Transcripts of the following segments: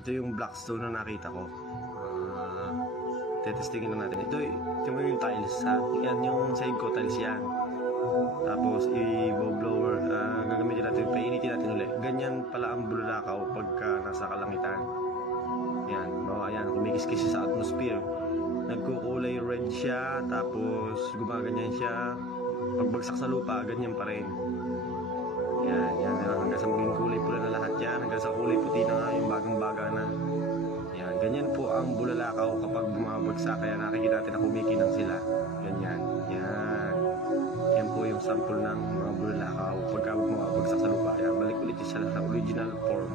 Ito yung black stone na nakita ko. Tetestingin na natin. Ito mo yung tiles ha. Yan yung side ko, tiles yan. Tapos i-blower, gagamitin natin, painitin natin ulit. Ganyan pala ang bululakaw pagka nasa kalangitan. Yan, ayan, kumikis-kis sa atmosphere. Nagkukulay red siya, tapos gumaganyan siya. Pagbagsak sa lupa, ganyan pa rin. Yan, hanggang sa maging kulay pula na lahat yan, hanggang sa kulay puti na nga, yung bagang-baga na. Yan, ganyan po ang bulalakaw kapag bumabagsak, kaya nakikita natin na kumikinang sila. Ganyan, yan. Yan po yung sample ng mga bulalakaw pagka bumabagsak sa lupa. Yan, balik ulit siya sa original form.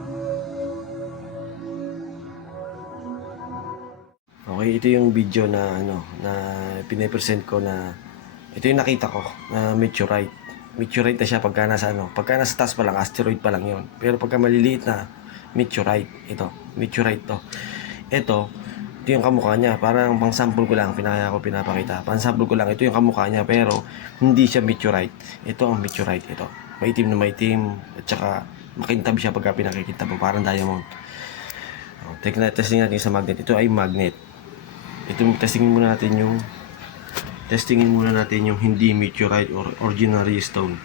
Okay, ito yung video na na pinapresent ko na ito yung nakita ko na meteorite. Meteorite na siya pagka nasa taas pa lang, asteroid pa lang 'yon. Pero pagka maliliit na meteorite, meteorite to. Ito yung kamukha niya, parang pang-sample ko lang, pinapakita. Pang-sample ko lang, ito yung kamukha niya pero hindi siya meteorite. Ito ang meteorite ito. Maitim na maitim at saka makintab siya pagka pinakikintab mo, parang diamond. Testing natin sa magnet. Ito ay magnet. Testingin muna natin yung hindi meteorite or ordinary stone.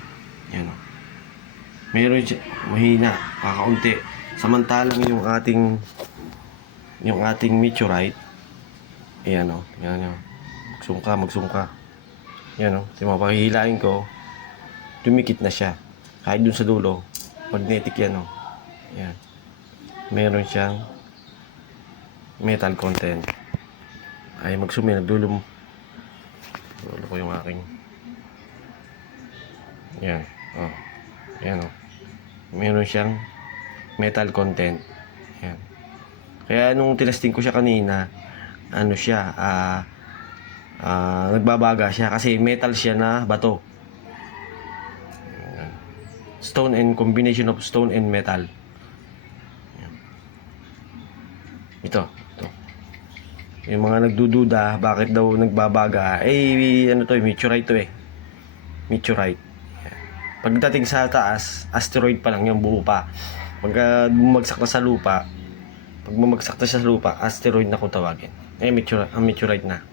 Yan o. Meron siya, mahina, kakaunti. Samantalang yung ating meteorite, ayan o, yan o. Magsungka. Yan o, pakihilain ko, dumikit na siya. Kahit dun sa dulo, magnetic yan o. Yan. Meron siyang metal content. Ay magsumi, nagdulo ko yung aking yan meron siyang metal content. Yan. Kaya nung tinesting ko siya kanina, nagbabaga siya kasi metal siya na bato. Yan. Combination of stone and metal. Yan. Ito yung mga nagdududa bakit daw nagbabaga, meteorite to meteorite. Pagdating sa taas, asteroid pa lang yung buo pa. Pagka bumagsak na sa lupa, asteroid na kung tawagin, meteorite na.